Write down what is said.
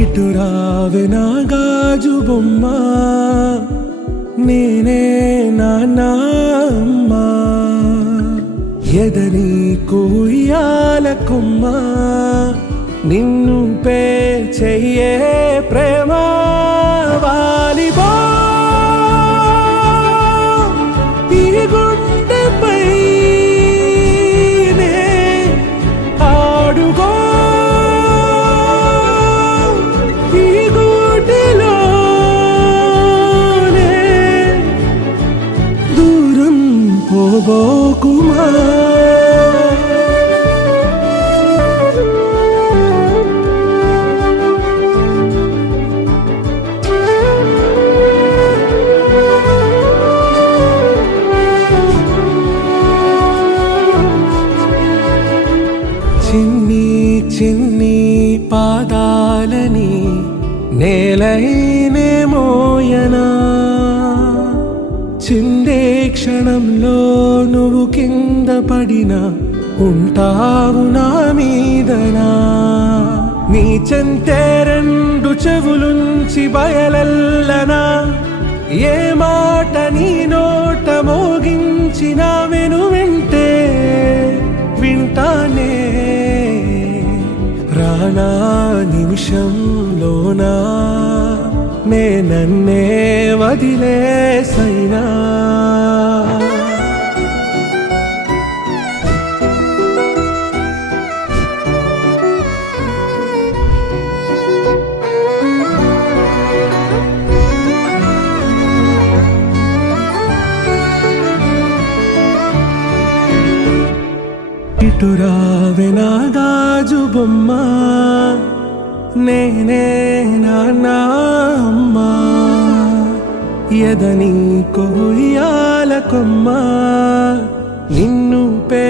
ఇటు రావే నా గాజు బొమ్మ, నేనే నాన్న అమ్మ. ఎదని కొయ్యాల కొమ్మ, నిన్ను పే చెయ్యే ప్రేమ. వాలిబో ఈ గుండెపై నే ఆడుగో, ఈ గూటిలోనే దూరం పోబోకుమా. చిన్ని చిన్ని పాదాలని నేలైనే మోయనా, చిందే క్షణంలో నువ్వు కింద పడినా ఉంటావు నా మీదనా. నీ చెంతే రెండు చెవులుంచి బయలెల్లనా, ఏ మాట నీ నోట మోగించిన వెను వింటే వింటానే. రానా నిమిషంలోనా నే నన్నే వదిలేసైనా. ఇటు రావే నా గాజు బొమ్మ, నేనే నాన్న అమ్మ. ఎదని కొయ్యాల కొమ్మ, నిన్ను పే